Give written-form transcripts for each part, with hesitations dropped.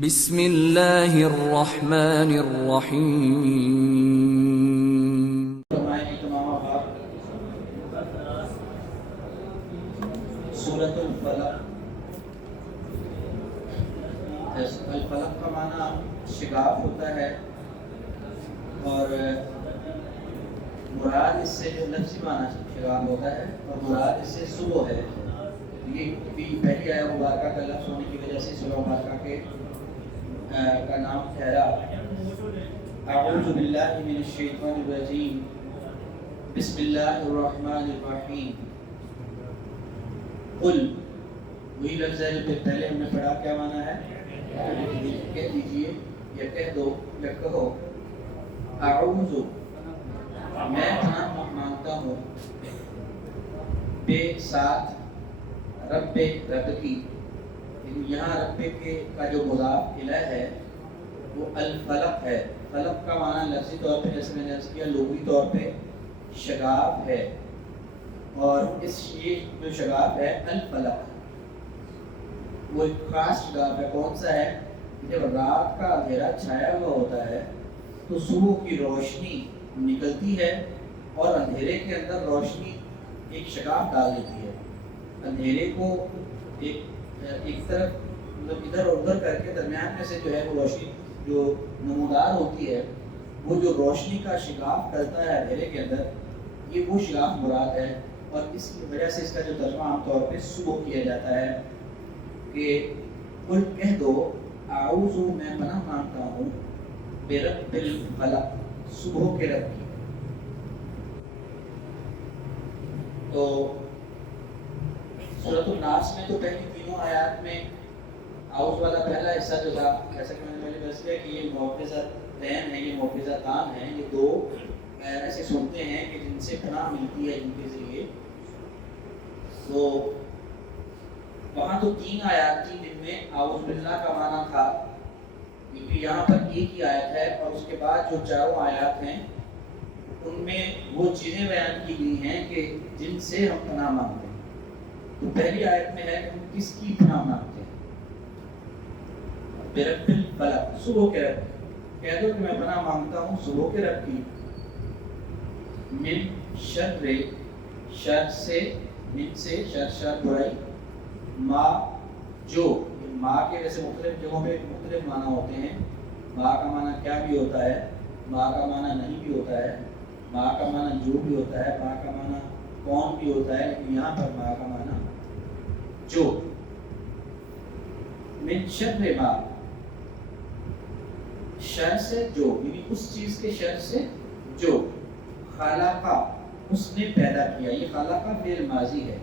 بسم اللہ الرحمن الرحیم۔ سورۃ الفلق۔ الفلق کا معنی شگاف ہوتا ہے، اور مراد اس سے جو لفظی معنی شگاف ہوتا ہے، اور مراد اس سے صبح ہے۔ یہ بھی پہلی آیت مبارکہ کا لفظ ہونے کی وجہ سے سورہ مبارکہ کا نام ٹھہرا۔ اعوذ باللہ من الشیطان الرجیم، بسم اللہ الرحمن الرحیم۔ قل، وہی لفظ ہے جو پہلے ہم نے پڑھا، کیا معنی ہے؟ کہہ دیجئے یا کہہ دو یا کہو، اعوذ، میں پناہ مانگتا ہوں، بے ساتھ رب کی، یہاں رب کے کا جو مضاف الیہ ہے وہ الفلق ہے۔ فلق کا معنی لفظی طور پہ، جیسے میں نے عرض کیا، لغوی طور پہ شگاف ہے، اور یہ جو شگاف ہے الفلق، وہ ایک خاص شگاف ہے۔ کون سا ہے؟ جب رات کا اندھیرا چھایا ہوا ہوتا ہے تو صبح کی روشنی نکلتی ہے، اور اندھیرے کے اندر روشنی ایک شگاف ڈال دیتی ہے۔ اندھیرے کو ایک طرف مطلب ادھر اور ادھر کر کے درمیان میں سے جو ہے وہ روشنی جو نمودار ہوتی ہے، وہ جو روشنی کا شگاف ڈلتا ہے اندھیرے کے اندر، یہ وہ شگاف مراد ہے۔ اور اس کی وجہ سے اس کا جو ترجمہ عام طور پہ صبح کیا جاتا ہے کہ قل، کہہ دو، اعوذ، میں پناہ مانگتا ہوں، برب الفلق، صبح کے رب کی۔ تو سورۃ الناس میں تو پہلی تینوں آیات میں اعوذ والا پہلا حصہ جو تھا، جیسا کہ میں نے پہلے بس کیا کہ یہ معوذتین ہیں، یہ معوذتان ہیں، یہ دو ایسے سنتے ہیں کہ جن سے پناہ ملتی ہے، جن کے ذریعے۔ تو وہاں تو 3 آیات تھی جن میں اعوذ باللہ کا معنی تھا، کیونکہ یہاں پر ایک ہی آیت ہے، اور اس کے بعد جو 4 آیات ہیں ان میں وہ چیزیں بیان کی گئی ہیں کہ جن سے ہم پناہ مانگتے ہیں۔ تو پہلی آیت میں ہے کہ ہم کس کی پناہ مانگتے ہیں؟ برب الفلق، صبح کے رب کی۔ کہہ دو کہ میں پناہ مانگتا ہوں صبح کے رب کی، من شر، شر سے، من سے، شر برائی، ما، جو، ما کے ویسے مختلف جگہوں پہ مختلف معنی ہوتے ہیں۔ ما کا معنی کیا بھی ہوتا ہے، ما کا معنی نہیں بھی ہوتا ہے، ما کا معنی جو بھی ہوتا ہے، ما کا معنی کون بھی ہوتا ہے، لیکن یہاں پر ما کا معنی جو۔ من شر ما، شر سے جو، یعنی اس چیز کے شر سے جو خلقہ، اس نے پیدا کیا۔ یہ خلقہ فعل ماضی ہے،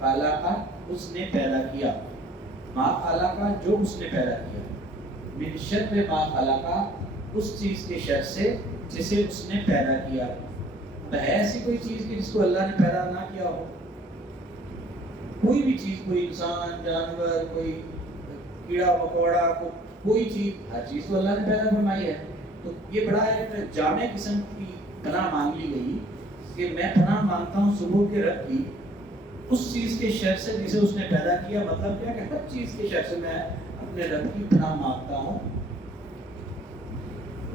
خلقہ اس نے پیدا کیا، ما خلقہ جو اس نے پیدا کیا، من شر ما خلقہ اس چیز کے شر سے جسے اس نے پیدا کیا۔ ہے ایسی کوئی چیز کہ جس کو اللہ نے پیدا نہ کیا ہو؟ کوئی بھی چیز، کوئی انسان، جانور، کوئی کیڑا مکوڑا، کوئی چیز، ہر چیز تو اللہ نے پیدا فرمائی ہے۔ تو یہ بڑا ایک جامع قسم کی پناہ مانگ لی گئی کہ میں پناہ مانگتا ہوں صبح کے رب کی، اس چیز کے شر سے جسے اس نے پیدا کیا۔ مطلب کیا کہ ہر چیز کے شر سے میں اپنے رب کی پناہ مانگتا ہوں۔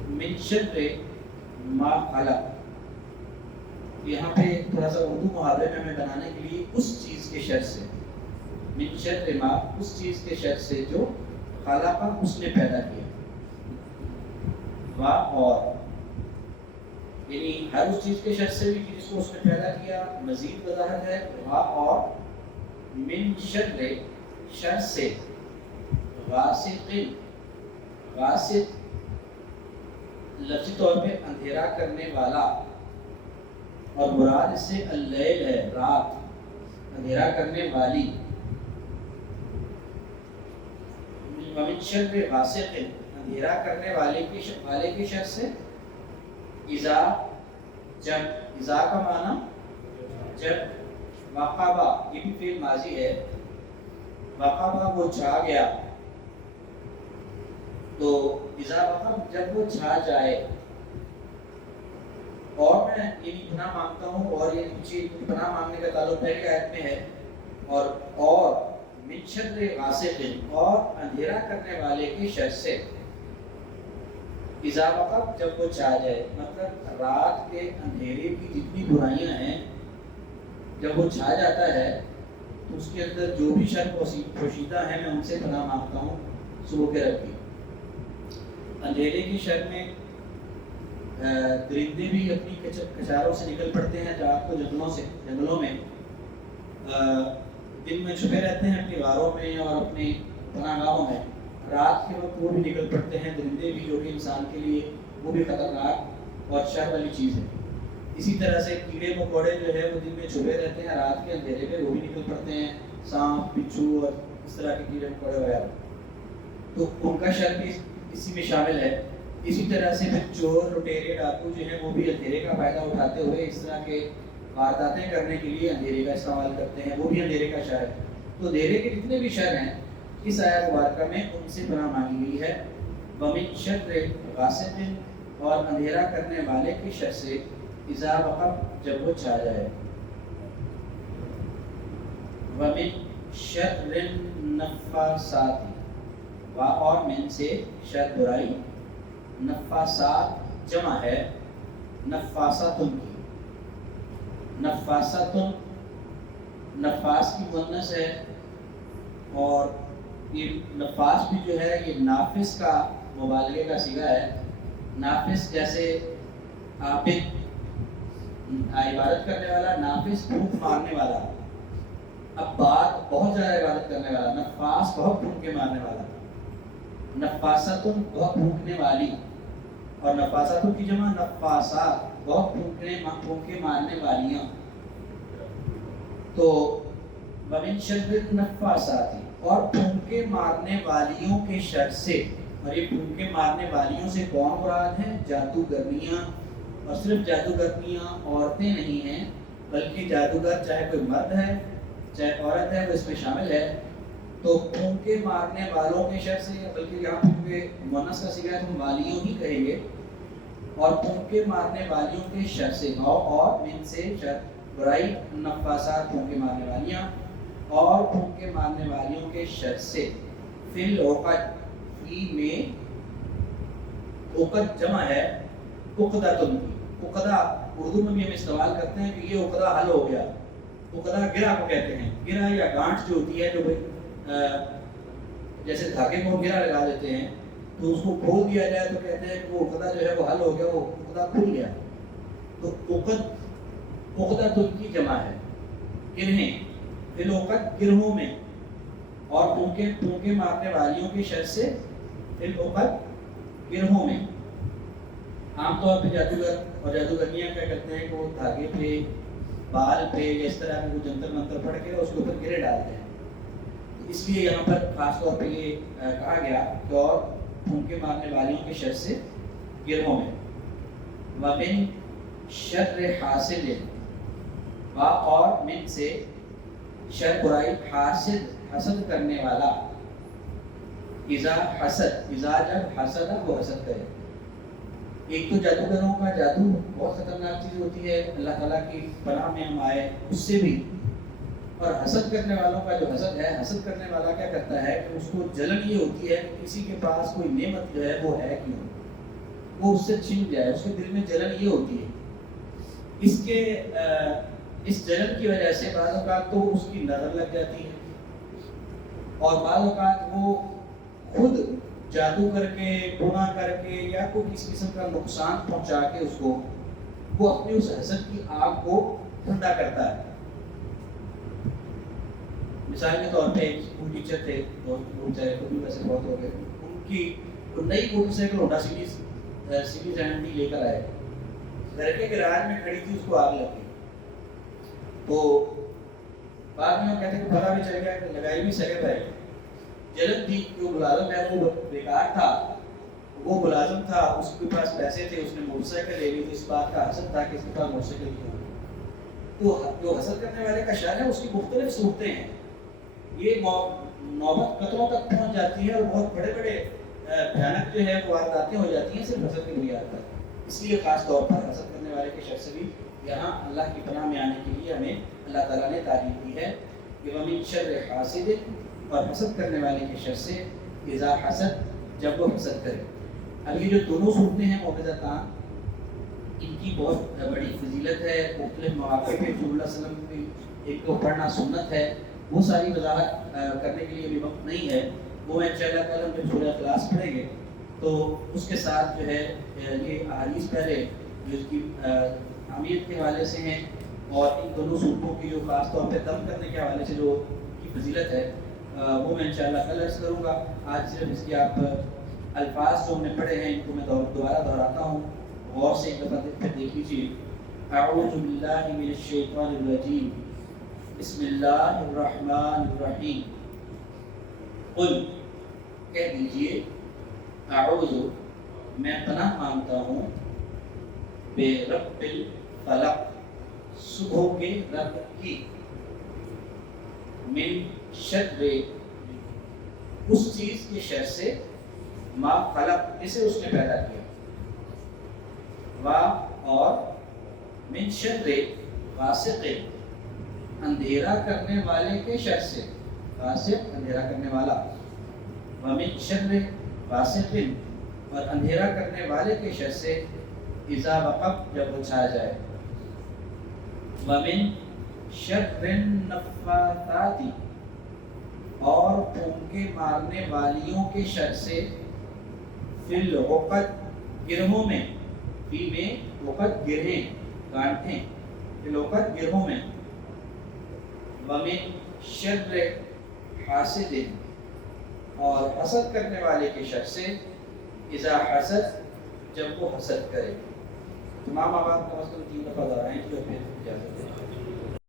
من شر ما خلق، یہاں پہ تھوڑا سا اردو محاورے میں ہمیں بنانے کے لیے اس چیز کے شر سے، من شر ما، اس چیز کے شر سے جو خلقہ اس نے پیدا کیا، وا، اور، یعنی ہر اس چیز کے شر سے بھی جس کو اس نے پیدا کیا۔ مزید وضاحت ہے، وا، اور، من شر، شر سے، غاسق، غاسق لفظی طور پہ اندھیرا کرنے والا، اور مراد اس سے اللیل ہے، رات، اندھیرا کرنے والی۔ ومن شر غاسق، اندھیرا کرنے والے کے شر سے، اذا، جب، اذا کا معنی جب، وقبہ، یہ بھی فعل ماضی ہے، وقبہ وہ چھا گیا، تو اذا وقب جب وہ چھا جائے۔ اور میں یعنی پناہ مانگتا ہوں، اور یہ پناہ مانگنے کا تعلق پہلی آیت میں ہے، اور من شر غاسق اور اندھیرا کرنے والے کے شر سے اذا وقب جب وہ چھا جائے، مطلب رات کے اندھیرے کی جتنی برائیاں ہیں جب وہ چھا جاتا ہے تو اس کے اندر جو بھی شر پوشیدہ ہیں میں ان سے پناہ مانگتا ہوں صبح کے رب کی۔ اندھیرے کی شر میں درندے بھی اپنی کچاروں سے نکل پڑتے ہیں رات کو جنگلوں میں دن میں چھپے رہتے ہیں اپنی غاروں میں اور اپنی پناہ گاہوں میں، رات کے وقت وہ بھی نکل پڑتے ہیں درندے بھی، جو کہ انسان کے لیے وہ بھی خطرناک اور شر والی چیز ہے۔ اسی طرح سے کیڑے مکوڑے جو ہے وہ دن میں چھپے رہتے ہیں، رات کے اندھیرے میں وہ بھی نکل پڑتے ہیں، سانپ بچھو اور اس طرح کے کیڑے مکوڑے وغیرہ، تو ان کا شر بھی اسی میں شامل ہے۔ اسی طرح سے پھر چور لٹیرے ڈاکو جو ہیں وہ بھی اندھیرے کا فائدہ اٹھاتے ہوئے اس طرح کے وارداتیں کرنے کے لیے اندھیرے کا استعمال کرتے ہیں، وہ بھی اندھیرے کا شر ہے۔ تو اندھیرے کے جتنے بھی شر ہیں اس آیت مبارکہ میں ان سے پناہ مانگی گئی ہے۔ وَمِن شَرِّ غاسق اور اندھیرا کرنے والے کے شر سے اذا وقب جب وہ چھا جائے۔ وَمِن شَرِّ النَّفَّاسَاتِ اور من سے شر برائی، نفاسات جمع ہے نفاساتن کی، نفاساتن نفاس کی مؤنث ہے، اور یہ نفاس بھی جو ہے یہ نافس کا مبالغے کا صیغہ ہے۔ نافس جیسے عابد عبادت کرنے والا، نافس بھوک مارنے والا، عباد بہت زیادہ عبادت کرنے والا، نفاس بہت بھوک مارنے والا، نفاستن بہت بھونکنے والی، اور نفاستن کی جمع نفاسات بہت بھونکے مارنے والیاں۔ تو ومن شر النفاسات اور بھونکے مارنے والیوں کے شر سے، اور یہ بھونکے مارنے والیوں سے کون مراد ہیں؟ جادوگرنیاں، اور صرف جادوگرنیاں عورتیں نہیں ہیں بلکہ جادوگر چاہے کوئی مرد ہے چاہے عورت ہے وہ اس میں شامل ہے۔ تو پھونکے مارنے والوں کے شر سے، بلکہ یہاں پھونکے مؤنث کا صیغہ ہے تو والیوں ہی کہیں گے، اور پھونکے مارنے والیوں کے شر سے، اور من سے شر برائی، نفاسات پھونکے مارنے والیاں، اور پھونکے مارنے والیوں کے شر سے، فی العقد فی میں عقد جمع ہے عقدۃن کی، عقدہ اردو میں بھی ہم استعمال کرتے ہیں کہ یہ عقدہ حل ہو گیا، عقدہ گرہ کو کہتے ہیں، گرہ یا گانٹھ جو ہوتی ہے، جو جیسے دھاگے کو گرہ لگا دیتے ہیں تو اس کو کھول دیا جائے تو کہتے ہیں کہ وہ عقدہ جو ہے وہ حل ہو گیا، وہ عقدہ کھل گیا۔ تو عقدۃ کی جمع ہے گرہیں، فی العقد گرہوں میں، اور پھونکے مارنے والیوں کے شر سے فی العقد گرہوں میں۔ عام طور پہ جادوگر اور جادوگرنیاں کیا کرتے ہیں کہ وہ دھاگے پہ، بال پہ، یا اس طرح کے جنتر منتر پڑھ کے اس کے اوپر گرے ڈالتے ہیں، اس لیے یہاں پر خاص طور پہ یہ کہا گیا کہ اور پھونکے مارنے والیوں کے شر سے گرہوں میں۔ وَمِن شَرِّ حَاسِدٍ اور من سے شر برائی، حاسد حسد کرنے والا، اذا حسد، اذا جب حسد وہ حسد کرے۔ ایک تو جادوگروں کا جادو بہت خطرناک چیز ہوتی ہے، اللہ تعالیٰ کی پناہ میں ہم آئے اس سے بھی، اور حسد کرنے والوں کا جو حسد ہے، حسد کرنے والا کیا کرتا ہے کہ اس کو جلن یہ ہوتی ہے کہ کسی کے پاس کوئی نعمت جو ہے وہ ہے کیوں، وہ اس سے چھن جائے، اس کے دل میں جلن یہ ہوتی ہے۔ اس جلن کی وجہ سے بعض اوقات تو اس کی نظر لگ جاتی ہے، اور بعض اوقات وہ خود جادو کر کے، گناہ کر کے، یا کوئی کسی قسم کا نقصان پہنچا کے اس کو، وہ اپنی اس حسد کی آگ کو ٹھنڈا کرتا ہے۔ مثال کے طور پہ ایک اسکول ٹیچر تھے، وہ بیچارے کو بھی ویسے بہت ہو گئے، ان کی نئی motor cycle Honda series and لے کر آئے، گھر کے گراج میں کھڑی تھی، اس کو آگ لگ گئی، تو بعد میں وہ کہتے ہیں کہ پتا بھی چل گیا کہ لگائی بھی سگے پہ جلن تھی، جو ملازم ہے وہ بیکار تھا، وہ ملازم تھا، اس کے پاس پیسے تھے، اس نے موٹر سائیکل لے لی، تو اس بات کا حسد تھا کہ اس کے پاس موٹر سائیکل کیوں۔ تو جو حسد کرنے والے کا شر ہے اس کی مختلف صورتیں ہیں، یہ نوبت قتلوں تک پہنچ جاتی ہے، اور بہت بڑے بڑے بھیانک جو ہے وہ وارداتیں ہو جاتی ہیں صرف حسد کی بنیاد پر۔ اس لیے خاص طور پر حسد کرنے والے کے شر سے بھی یہاں اللہ کی پناہ میں آنے کے لیے ہمیں اللہ تعالیٰ نے تعلیم دی ہے کہ وَمِن شَرِّ حَاسِدٍ اور حسد کرنے والے کے شر سے اذا حسد جب وہ حسد کرے۔ اب یہ جو دونوں صورتیں ہیں معوذتان، ان کی بہت بڑی فضیلت ہے، مختلف مواقع پہ رسول اللہ صلی اللہ علیہ وسلم کی ایک کو پڑھنا سنت ہے، وہ ساری وضاحت کرنے کے لیے ابھی وقت نہیں ہے، وہ انشاءاللہ کل ہم جب سورہ اخلاص پڑھیں گے تو اس کے ساتھ جو ہے یہ احادیث پہلے جو اس کی اہمیت کے حوالے سے ہیں اور ان دونوں صورتوں کی جو خاص طور پہ دم کرنے کے حوالے سے جو کی فضیلت ہے وہ میں انشاءاللہ کل عرض کروں گا۔ آج صرف اس کے آپ الفاظ جو ہم نے پڑھے ہیں ان کو میں دوبارہ دہراتا ہوں، غور سے ایک دفعہ پھر دیکھ لیجیے۔ اعوذ باللہ من الشیطان الرجیم، بسم اللہ الرحمن الرحیم۔ قل کہہ دیجیے، اعوذ میں پناہ مانگتا ہوں، بے رب الفلق صبح کے رب کی، من شر اس چیز کے شر سے، ما خلق جسے اس نے پیدا کیا، وا اور من شر غاسق اندھیرا کرنے والے کے شر سے، غاسق اندھیرا کرنے والا، ومن شر غاسق اور اندھیرا کرنے والے کے شر سے، اذا وقب جب وہ چھا جائے، ومن شر النفاثات اور پھونکے مارنے والیوں کے شر سے، فی العقد گرہوں میں، فی میں عقد گرہیں گانٹھیں، فی العقد گرہوں میں، ومن شر حاسد اور حسد کرنے والے کے شر سے، اذا حسد جب وہ حسد کرے۔ تمام آباد کا مسئلہ 3 دفعہ دہرائیں تو پھر اجازت ہے۔